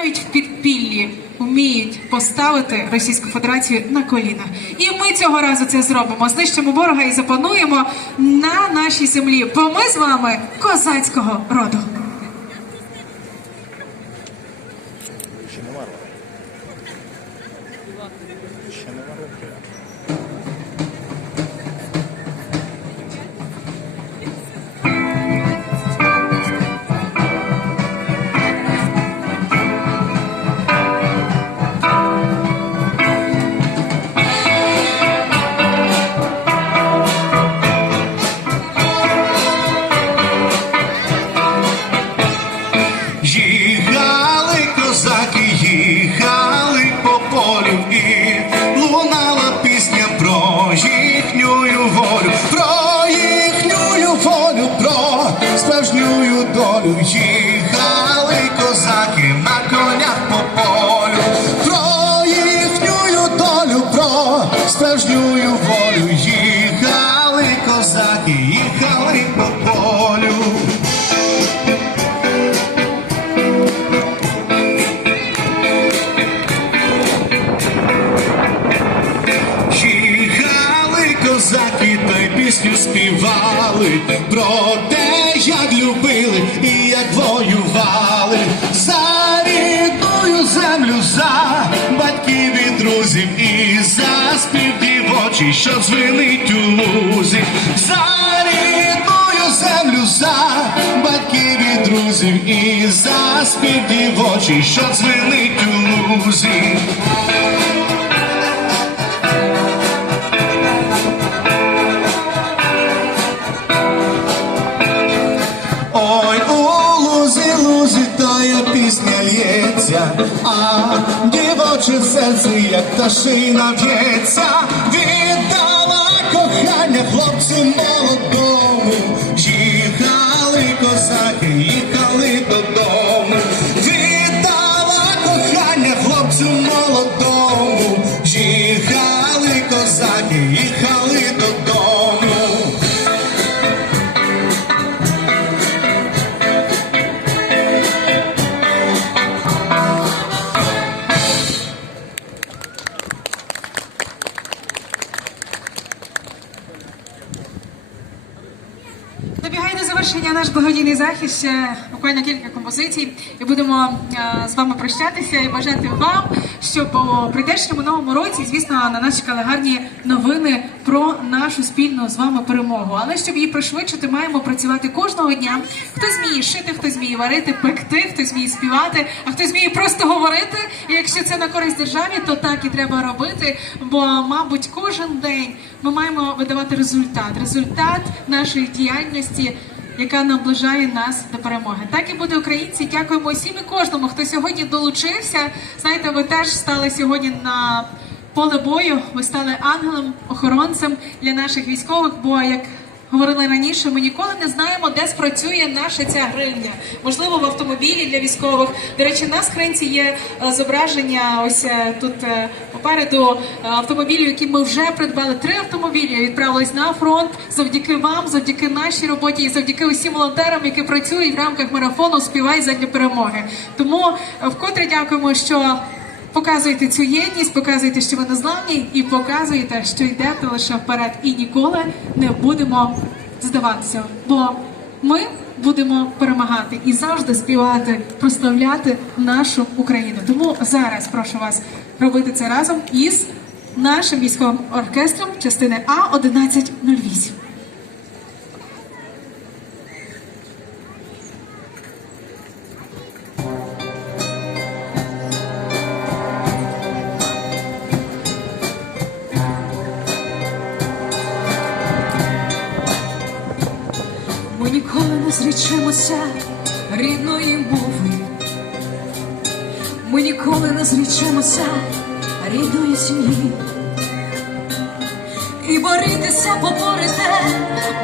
Навіть в підпіллі вміють поставити Російську Федерацію на коліна. І ми цього разу це зробимо. Знищимо ворога і запануємо на нашій землі. Бо ми з вами козацького роду. Ще не. Ще не варвар. you. Співали про те, як любили і як воювали за рідною землю, за батьків і друзів, і за спів дівочий, що дзвенить у лузі, за рідною землю, за батьків і друзів, і за спів дівочий, що дзвенить у лузі. Дівоче серце, як пташина в'ється, віддала кохання хлопцю молодому, Добігає наш благодійний захід. Ще буквально кілька композицій, і будемо е, з вами прощатися і бажати вам, щоб у прийдешньому новому році, звісно, на нас чекали гарні новини про нашу спільну з вами перемогу. Але щоб її пришвидшити, маємо працювати кожного дня. Хто зміє шити, хто зміє варити, пекти, хто зміє співати, а хто зміє просто говорити. І якщо це на користь державі, то так і треба робити. Бо, мабуть, кожен день ми маємо видавати результат, результат нашої діяльності. Яка наближає нас до перемоги, так і буде українці. Дякуємо усім і кожному, хто сьогодні долучився. Знаєте, ви теж стали сьогодні на поле бою. Ви стали ангелом, охоронцем для наших військових. Бо як говорили раніше, ми ніколи не знаємо, де спрацює наша ця гривня. Можливо, в автомобілі для військових. До речі, на скринці є е, зображення. Ось е, тут е, попереду автомобілів, які ми вже придбали. Три автомобілі відправились на фронт завдяки вам, завдяки нашій роботі і завдяки усім волонтерам, які працюють в рамках марафону Співай задля перемоги. Тому вкотре дякуємо, що. Показуєте цю єдність, показуєте, що ви незламні, і показуєте, що йдете лише вперед, і ніколи не будемо здаватися. Бо ми будемо перемагати і завжди співати, прославляти нашу Україну. Тому зараз прошу вас робити це разом із нашим військовим оркестром частини А 1108. Зрічемося рідної мови. Ми ніколи не зрічемося рідної сім'ї. І борітися поборете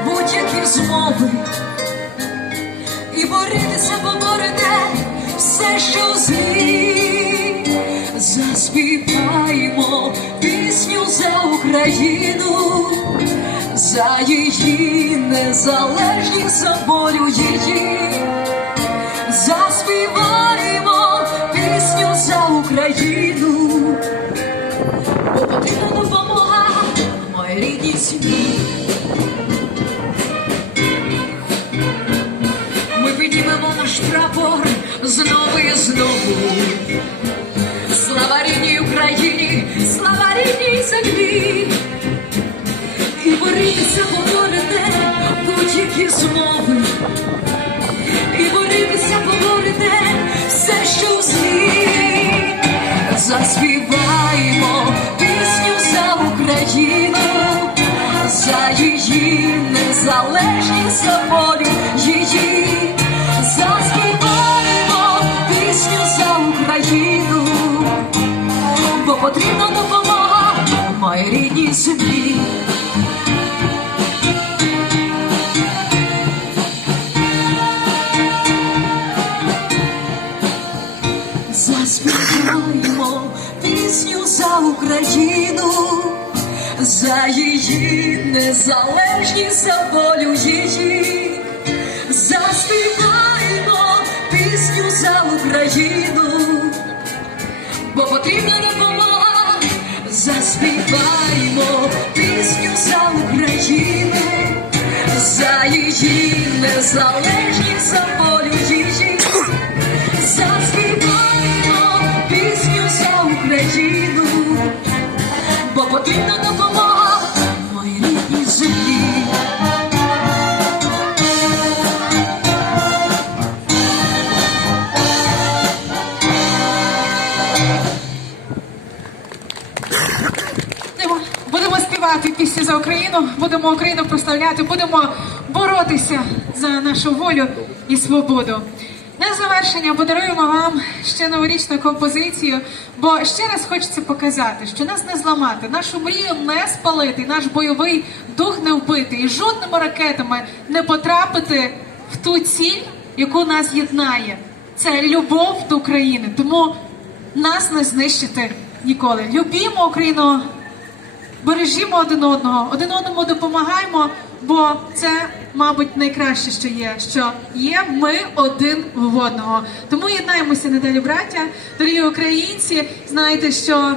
будь-які змови. І борітися поборете все, що злі. Заспіваємо пісню за Україну за її незалежність за волю її, заспіваємо пісню за Україну, бо потрібна допомога моїй рідній сім'ї. Ми піднімемо наш прапор знову і знову. І борітися поборете будь-які змови. І борітися поборете все, що в злі. Заспіваємо пісню за Україну, за її незалежність, за волю її. Заспіваємо пісню за Україну, бо потрібна допомога моїй рідній землі. Її незалежність, за волю її. Заспіваємо пісню за Україну, бо потрібна допомога. Заспіваємо пісню за Україну, за її незалежність, Будемо- співати пісні за Україну, будемо Україну прославляти, будемо боротися за нашу волю і свободу. На завершення подаруємо вам ще новорічну композицію, бо ще раз хочеться показати, що нас не зламати, нашу мрію не спалити, наш бойовий дух не вбити і жодними ракетами не потрапити в ту ціль, яку нас єднає. Це любов до України. Тому нас не знищити ніколи. Любімо Україну бережімо один одного, один одному допомагаємо, бо це, мабуть, найкраще, що є. Що є ми один в одного. Тому єднаємося надалі, браття, дорогі українці. Знаєте, що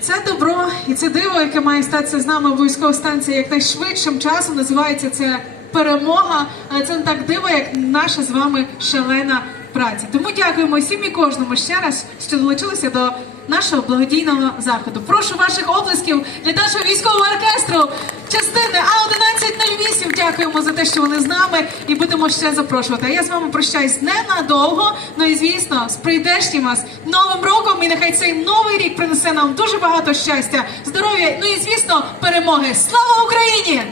це добро і це диво, яке має статися з нами обов'язково станція якнайшвидшим часом. Називається це перемога, але це не так диво, як наша з вами шалена праця. Тому дякуємо всім і кожному ще раз, що долучилися до нашого благодійного заходу. Прошу ваших оплесків для нашого військового оркестру частини А1108. Дякуємо за те, що вони з нами, і будемо ще запрошувати. А я з вами прощаюсь ненадовго. Ну і звісно, з прийдешнім вас новим роком. І нехай цей новий рік принесе нам дуже багато щастя, здоров'я. Ну і звісно, перемоги. Слава Україні!